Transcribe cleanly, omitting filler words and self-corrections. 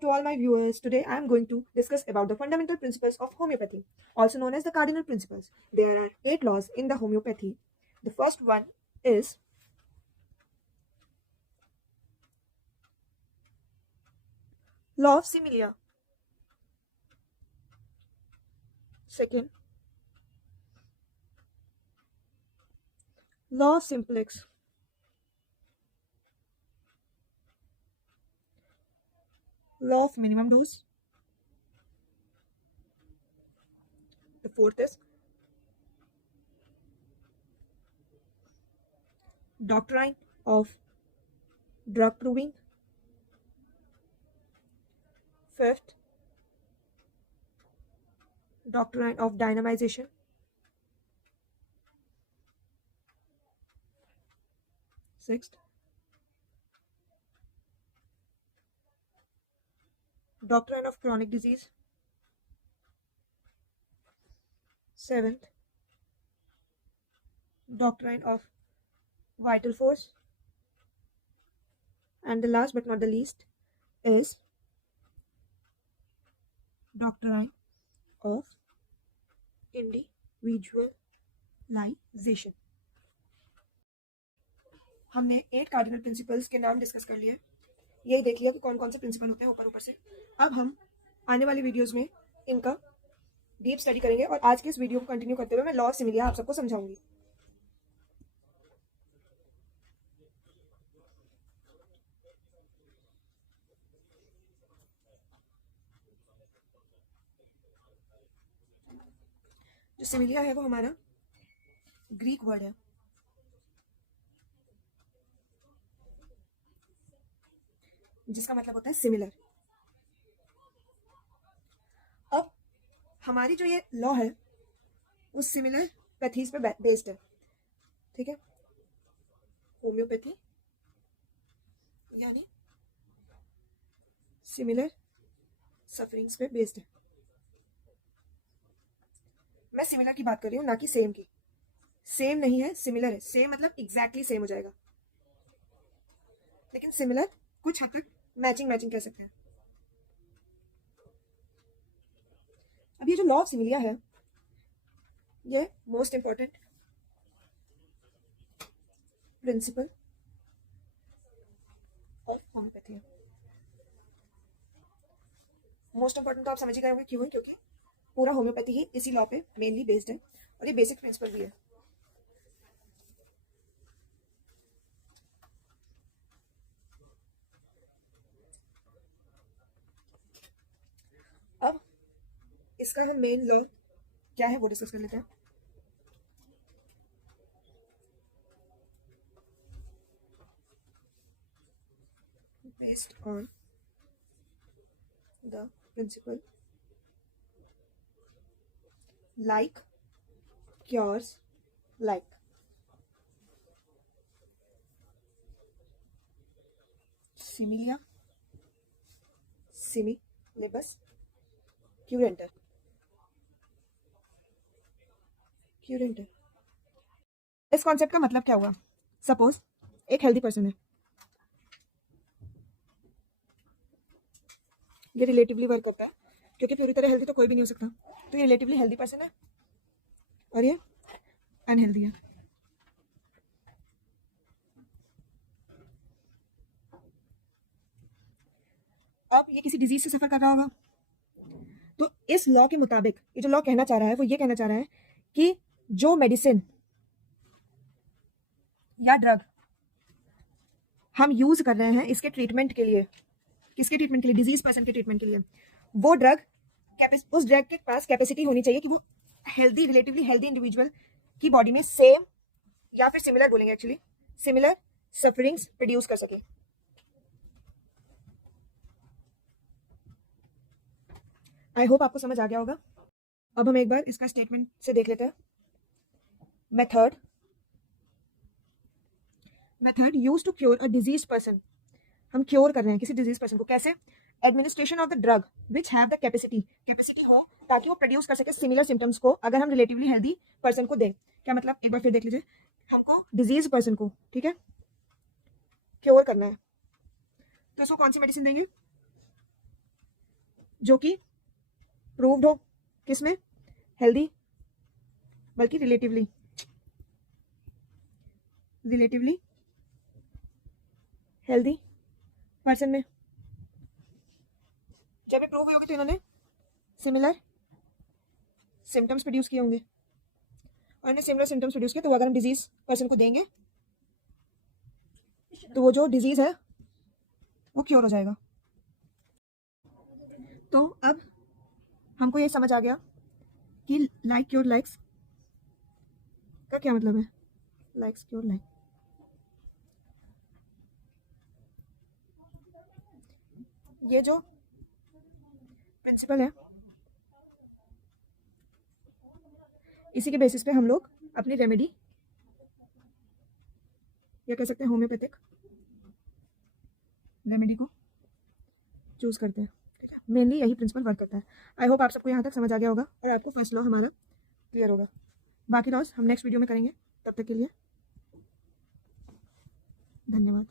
to all my viewers. Today I am going to discuss about the fundamental principles of homeopathy, also known as the cardinal principles. There are 8 laws in the homeopathy. The first one is law of similia. Second, law of simplex. Law of minimum dose. The fourth is doctrine of drug proving. Fifth, doctrine of dynamization. Sixth, doctrine of chronic disease. Seventh, doctrine of vital force. And the last but not the least is doctrine of individualization. हमने 8 cardinal principles के नाम discuss कर लिए, यही देख लिया कि कौन कौन से प्रिंसिपल होते हैं ऊपर से। अब हम आने वाली वीडियोस में इनका डीप स्टडी करेंगे और आज के इस वीडियो को कंटिन्यू करते हुए मैं लॉ ऑफ सिमिलिया आप सबको समझाऊंगी। जो सिमिलिया है वो हमारा ग्रीक वर्ड है, जिसका मतलब होता है सिमिलर। अब हमारी जो ये लॉ है वो सिमिलर पैथीज पे बेस्ड है, ठीक है। होम्योपैथी यानी सिमिलर सफरिंग्स पे बेस्ड है। मैं सिमिलर की बात कर रही हूँ, ना कि सेम की। सेम नहीं है, सिमिलर है। सेम मतलब एग्जैक्टली सेम हो जाएगा, लेकिन सिमिलर कुछ हद तक मैचिंग कह सकते हैं। अब ये जो लॉ ऑफ सिमिलिया है ये most important principle of homeopathy है। मोस्ट इंपॉर्टेंट तो आप समझ ही गए होंगे क्यों है, क्योंकि पूरा होम्योपैथी ही इसी लॉ पे मेनली बेस्ड है और ये बेसिक प्रिंसिपल भी है। अब इसका हम मेन लॉ क्या है वो डिस्कस कर लेते हैं। Based on the principle like cures like. Similia similibus curenter. इस कॉन्सेप्ट का मतलब क्या हुआ? सपोज एक हेल्दी पर्सन है, ये रिलेटिवली वर्क करता है क्योंकि पूरी तरह हेल्दी तो कोई भी नहीं हो सकता। तो ये रिलेटिवली हेल्दी पर्सन है और ये अनहेल्दी है। अब ये किसी डिजीज से सफर कर रहा होगा, तो इस लॉ के मुताबिक ये जो लॉ कहना चाह रहा है वो ये कहना चाह रहा है कि जो मेडिसिन या ड्रग हम यूज कर रहे हैं इसके ट्रीटमेंट के लिए, किसके ट्रीटमेंट के लिए? डिजीज पर्सन के ट्रीटमेंट के लिए। वो ड्रग, उस ड्रग के पास कैपेसिटी होनी चाहिए कि वो हेल्दी, रिलेटिवली हेल्दी इंडिविजुअल की बॉडी में सेम या फिर सिमिलर बोलेंगे एक्चुअली, सिमिलर सफरिंग्स प्रोड्यूस कर सके। आई होप आपको समझ आ गया होगा। अब हम एक बार इसका स्टेटमेंट से देख लेते हैं। Method use to cure a disease person. हम क्योर कर रहे हैं किसी डिजीज पर्सन को, कैसे? Administration of the drug which have the capacity हो ताकि वो प्रोड्यूस कर सके सिमिलर सिम्टम्स को अगर हम रिलेटिवली हेल्दी पर्सन को दें। क्या मतलब? एक बार फिर देख लीजिए, हमको डिजीज पर्सन को, ठीक है, क्योर करना है, तो इसको कौन सी मेडिसिन देंगे? जो कि प्रूव्ड हो, किसमें, हेल्दी, बल्कि रिलेटिवली हेल्दी पर्सन में जब ये प्रूव हुई होगी तो इन्होंने सिमिलर सिम्टम्स प्रोड्यूस किए होंगे, और इन्हें सिमिलर सिम्टम्स प्रोड्यूस किए तो अगर हम डिजीज पर्सन को देंगे तो वो जो डिजीज है वो क्योर हो जाएगा। तो अब हमको ये समझ आ गया कि लाइक क्योर लाइक्स का क्या मतलब है। लाइक्स क्योर लाइक, ये जो प्रिंसिपल है इसी के बेसिस पे हम लोग अपनी रेमेडी या कह सकते हैं होम्योपैथिक रेमेडी को चूज करते हैं। ठीक है, मेनली यही प्रिंसिपल वर्क करता है। आई होप आप सबको यहाँ तक समझ आ गया होगा और आपको फर्स्ट लॉ हमारा क्लियर होगा। बाकी लॉस हम नेक्स्ट वीडियो में करेंगे, तब तक के लिए धन्यवाद।